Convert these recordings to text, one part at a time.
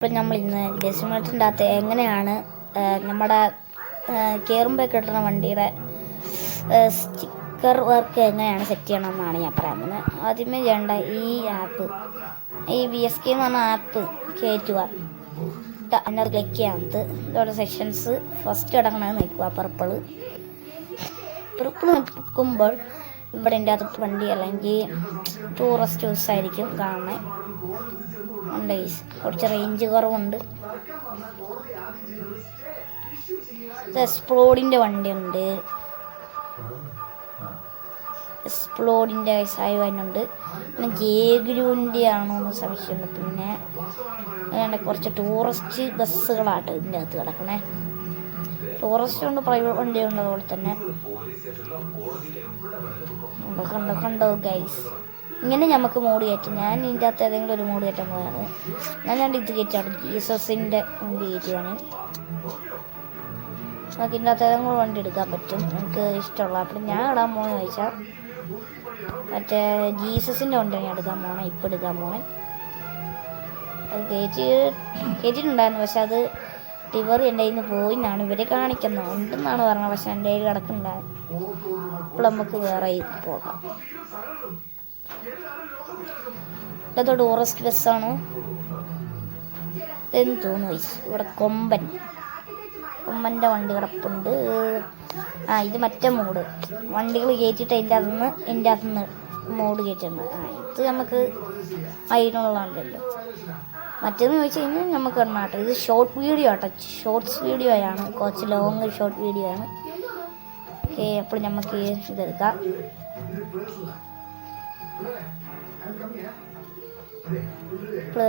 ഇപ്പോൾ നമ്മൾ ഇന്ന് ഡെസിമേറ്ററിൻ്റെ അകത്ത് എങ്ങനെയാണ് നമ്മുടെ കയറുമ്പോൾ കിട്ടുന്ന വണ്ടിയുടെ സ്റ്റിക്കർ വർക്ക് എങ്ങനെയാണ് സെറ്റ് ചെയ്യണമെന്നാണ് ഞാൻ പറയാൻ പോകുന്നത്. ആദ്യമേ ചെയ്യേണ്ട ഈ ആപ്പ്, ഈ VSK എന്ന് പറഞ്ഞ ആപ്പ് കയറ്റുക. അതിനകത്ത് ക്ലിക്ക് ചെയ്യാത്തത് ഇതോടെ സെക്ഷൻസ് ഫസ്റ്റ് കിടക്കണമെന്ന് നിൽക്കുക. പർപ്പിൾ നിൽക്കുമ്പോൾ ഇവിടെ എൻ്റെ അകത്ത് വണ്ടി അല്ലെങ്കിൽ ടൂറിസ്റ്റ് ബസ്സായിരിക്കും കാണുന്നത്. കുറച്ച് റേഞ്ച് കുറവുണ്ട്. എക്സ്പ്ലോഡിൻ്റെ വണ്ടിയുണ്ട്, എക്സ്പ്ലോഡിൻ്റെ സായുവാനുണ്ട്. പിന്നെ ജേഗുരുവിൻ്റെ ആണോ എന്ന് സംശയമുണ്ട്. പിന്നെ കുറച്ച് ടൂറിസ്റ്റ് ബസ്സുകളാട്ടോ ഇതിൻ്റെ അകത്ത് കിടക്കണേ. ടൂറിസ്റ്റ് ഉണ്ട്, പ്രൈവറ്റ് വണ്ടിയുണ്ട്. അതുപോലെ തന്നെ കണ്ടോ ഗൈസ്, ഇങ്ങനെ നമുക്ക് മോഡ് കയറ്റും. ഞാൻ ഇതിൻ്റെ അകത്ത് ഏതെങ്കിലും ഒരു മോഡ് കയറ്റാൻ പോയാണ്. ഞാൻ ഇത് കയറ്റാണ്, ജീസസിൻ്റെ വണ്ടി കയറ്റുകയാണ്. നമുക്ക് ഇതിൻ്റെ അകത്ത് ഏതെങ്കിലും വണ്ടി എടുക്കാൻ പറ്റും എനിക്ക് ഇഷ്ടമുള്ള. അപ്പം ഞാൻ ഇടാൻ പോകുന്നത് ചോദിച്ചാൽ മറ്റേ ജീസസിൻ്റെ വണ്ടിയാണ് ഞാൻ എടുക്കാൻ പോകണം. ഇപ്പം എടുക്കാൻ പോകണേ. അത് കയറ്റിയിട്ടുണ്ടായിരുന്നു, പക്ഷെ അത് ഡിവറി എൻ്റെ കയ്യിൽ നിന്ന് പോയി എന്നാണ് ഇവർ കാണിക്കുന്നത്. ഉണ്ടെന്നാണ് പറഞ്ഞത്, പക്ഷെ എൻ്റെ കയ്യിൽ കിടക്കുന്നുണ്ടായിരുന്നു. അപ്പോൾ നമുക്ക് വേറെ പോകാം. ഇതൊരു ടൂറിസ്റ്റ് ബസ്സാണ് ഇതെന്ന് തോന്നുന്നു. ഇവിടെ കൊമ്പൻ്റെ വണ്ടി കിടപ്പുണ്ട്. ഇത് മറ്റേ മോഡ് വണ്ടികൾ കയറ്റിയിട്ട് എൻ്റെ അകത്തുനിന്ന് മോഡ് കയറ്റിട്ടുണ്ട്. ഇത് നമുക്ക് അതിനുള്ളതല്ലോ. മറ്റേന്ന് ചോദിച്ചു കഴിഞ്ഞാൽ നമുക്ക് കാണാട്ടോ, ഇത് ഷോർട്ട് വീഡിയോ ആട്ടോ, ഷോർട്ട്സ് വീഡിയോ ആണ്, കുറച്ച് ലോങ് ഷോർട്ട് വീഡിയോ ആണ്. ഓക്കെ, അപ്പോൾ നമുക്ക് ഇതെടുക്കാം. ഇപ്പോൾ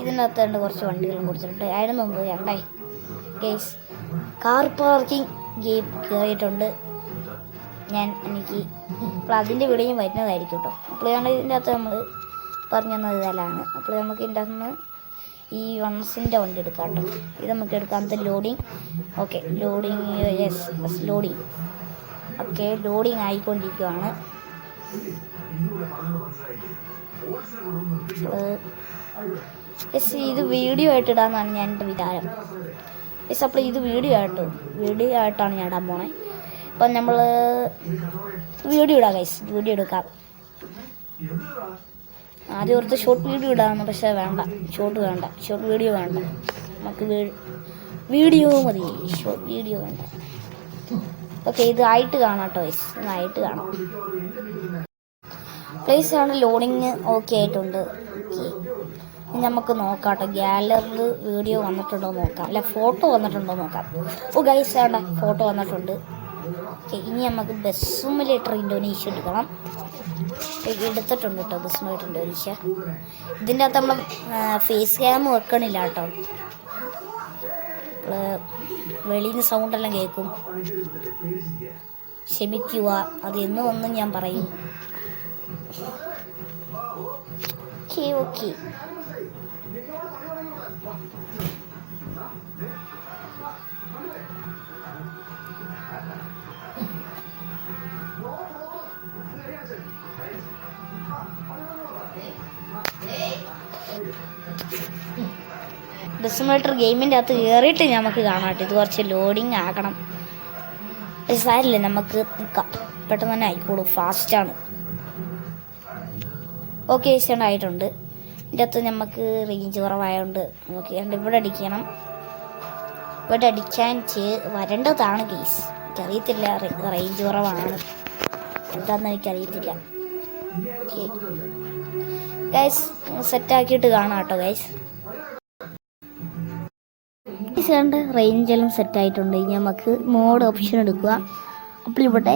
ഇതിനകത്ത് കുറച്ച് വണ്ടികളും കൊടുത്തിട്ടുണ്ട്. അതിന് മുമ്പ് ഗെയ്സ് കാർ പാർക്കിംഗ് ഗെയിം കയറിയിട്ടുണ്ട് എനിക്ക്. അപ്പോൾ അതിൻ്റെ വീഡിയോയും വരുന്നതായിരിക്കും കേട്ടോ. അപ്പോൾ ഇതിൻ്റെ അകത്ത് നമ്മൾ പറഞ്ഞു തന്നത് ഇതെല്ലാം. അപ്പോൾ നമുക്ക് ഇതിൻ്റെ അകത്ത് ഈ വൺസിൻ്റെ വണ്ടി എടുക്കാം കേട്ടോ. ഇത് നമുക്ക് എടുക്കാമത്തെ loading. Okay, loading okay, loading ആയിക്കൊണ്ടിരിക്കുകയാണ്. ഇത് വീഡിയോ ആയിട്ട് ഇടാമെന്നാണ് ഞാൻ എൻ്റെ വിചാരം. അപ്പോൾ ഇത് വീഡിയോ ആയിട്ടാണ് ഞാൻ ഇടാൻ പോണേ. അപ്പം നമ്മൾ വീഡിയോ ഇടാം ഗൈസ്, വീഡിയോ എടുക്കാം. ആദ്യം ഓർത്ത് ഷോർട്ട് വീഡിയോ ഇടാമെന്ന്, പക്ഷേ വേണ്ട, ഷോർട്ട് വീഡിയോ വേണ്ട, നമുക്ക് വീഡിയോ മതി, ഷോർട്ട് വീഡിയോ വേണ്ട. ഓക്കെ, ഇത് ആയിട്ട് കാണാം കേട്ടോ ഗൈസ്, ഇതായിട്ട് കാണാം. പ്ലേസ് ആണ് ലോഡിങ് ഓക്കെ ആയിട്ടുണ്ട്. ഓക്കെ, നമുക്ക് നോക്കാം കേട്ടോ, ഗാലറിയിൽ വീഡിയോ വന്നിട്ടുണ്ടോ നോക്കാം, അല്ല ഫോട്ടോ വന്നിട്ടുണ്ടോ നോക്കാം. ഓ ഗൈസ് വേണ്ട, ഫോട്ടോ വന്നിട്ടുണ്ട്. ഓക്കെ, ഇനി നമുക്ക് ബസ് സിമുലേറ്റർ ഇന്തോനേഷ്യ എടുക്കണം. എടുത്തിട്ടുണ്ട് കേട്ടോ, ബസ് സിമുലേറ്റർ ഇന്തോനേഷ്യ. ഇതിൻ്റെ അകത്ത് നമ്മൾ ഫേസ് ക്യാം വെക്കണില്ല കേട്ടോ. വെളിയിൽ നിന്ന് സൗണ്ടെല്ലാം കേൾക്കും, ക്ഷമിക്കുക, അത് എന്നും ഞാൻ പറയും. ഓക്കെ ഡെസിമേറ്റർ ഗെയിമിൻ്റെ അകത്ത് കയറിയിട്ട് നമുക്ക് കാണാം കേട്ടോ. ഇത് കുറച്ച് ലോഡിങ് ആക്കണം, സാരില്ലേ, നമുക്ക് നിൽക്കാം, പെട്ടെന്ന് തന്നെ ആയിക്കോളൂ, ഫാസ്റ്റാണ്. ഓക്കെ, ആയിട്ടുണ്ട്. ഇതിൻ്റെ അകത്ത് നമുക്ക് റേഞ്ച് കുറവായതുകൊണ്ട് നമുക്ക് ഇവിടെ അടിക്കണം. ഇവിടെ അടിക്കാൻ വരേണ്ടതാണ് ഗെയ്സ്, എനിക്കറിയത്തില്ല, റേഞ്ച് കുറവാണ് എന്താണെന്ന് എനിക്കറിയത്തില്ല. ഓക്കെ ഗൈസ്, സെറ്റാക്കിയിട്ട് കാണാം കേട്ടോ ഗൈസ്. റേഞ്ചെല്ലാം സെറ്റായിട്ടുണ്ട്. ഇനി നമുക്ക് മോഡ് ഓപ്ഷൻ എടുക്കുക. അപ്പോൾ ഇവിടെ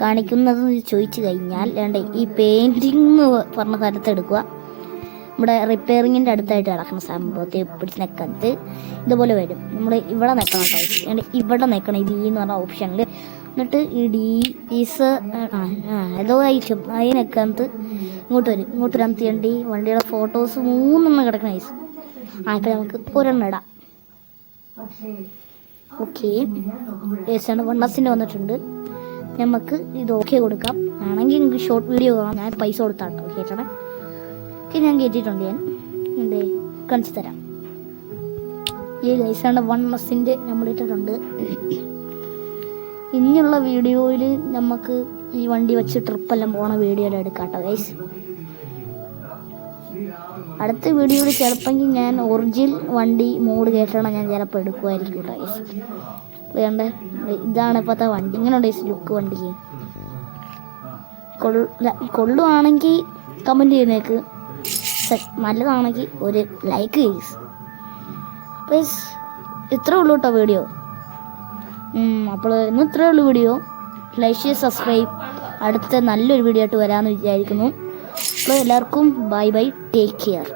കാണിക്കുന്നത് ചോദിച്ചു കഴിഞ്ഞാൽ ഈ പെയിൻറ്റിങ് പറഞ്ഞ സ്ഥലത്ത് എടുക്കുക. നമ്മുടെ റിപ്പയറിങ്ങിൻ്റെ അടുത്തായിട്ട് കിടക്കുന്ന സംഭവത്തെ പിടിച്ച് നിൽക്കുന്നത് ഇതുപോലെ വരും. നമ്മൾ ഇവിടെ നിൽക്കണം കേട്ടോ, ഇവിടെ നിൽക്കണം, ഇത് എന്ന് പറഞ്ഞ ഓപ്ഷനിൽ. എന്നിട്ട് ഈ ഡീസ് ഏതോ ഐറ്റം അതിനൊക്കെ ഇങ്ങോട്ട് വരും. ഇങ്ങോട്ട് വരാൻ വണ്ടിയുടെ ഫോട്ടോസ് 3 കിടക്കണം ഐസ്. ഇപ്പം നമുക്ക് ഒരെണ്ണം ഇടാം. ഓക്കെ, ഏസാണ് വണ്ണസിൻ്റെ വന്നിട്ടുണ്ട്. നമുക്ക് ഇത് ഓക്കെ കൊടുക്കാം. ആണെങ്കിൽ എനിക്ക് ഷോർട്ട് വീഡിയോ കാണാം, ഞാൻ പൈസ കൊടുത്താട്ടോ കേട്ടണേ. ഞാൻ കയറ്റിയിട്ടുണ്ട്. ഞാൻ എന്തേ കാണിച്ചു തരാം. ഈ ഗൈസാണ് 1S നമ്മളിട്ടിട്ടുണ്ട്. ഇനിയുള്ള വീഡിയോയിൽ നമുക്ക് ഈ വണ്ടി വെച്ച് ട്രിപ്പെല്ലാം പോണ വീഡിയോ എടുക്കാം കേട്ടോ ഗൈസ്. അടുത്ത വീഡിയോയിൽ ചിലപ്പോൾ ഞാൻ ഒറിജിനൽ വണ്ടി മോഡ് കേട്ടണം ഞാൻ ചിലപ്പോൾ എടുക്കുമായിരിക്കും കേട്ടോ ഗൈസ്. വേണ്ട, ഇതാണ് ഇപ്പോഴത്തെ വണ്ടി. ഇങ്ങനെയുണ്ട് ഗൈസ് ലുക്ക് വണ്ടിക്ക്. കൊള്ളുവാണെങ്കിൽ കമൻറ്റ് ചെയ്യുന്നേക്ക്, നല്ലതാണെങ്കിൽ ഒരു ലൈക്ക് ഗൈസ്. ഗൈസ് ഇത്രേ ഉള്ളൂ കേട്ടോ വീഡിയോ. അപ്പോൾ ഇന്ന് ഇത്രയേ ഉള്ളൂ വീഡിയോ. ലൈക്ക് ചെയ്ത് സബ്സ്ക്രൈബ്. അടുത്ത നല്ലൊരു വീഡിയോ ആയിട്ട് വരാമെന്ന് വിചാരിക്കുന്നു. അപ്പോൾ എല്ലാവർക്കും ബൈ ബൈ, ടേക്ക് കെയർ.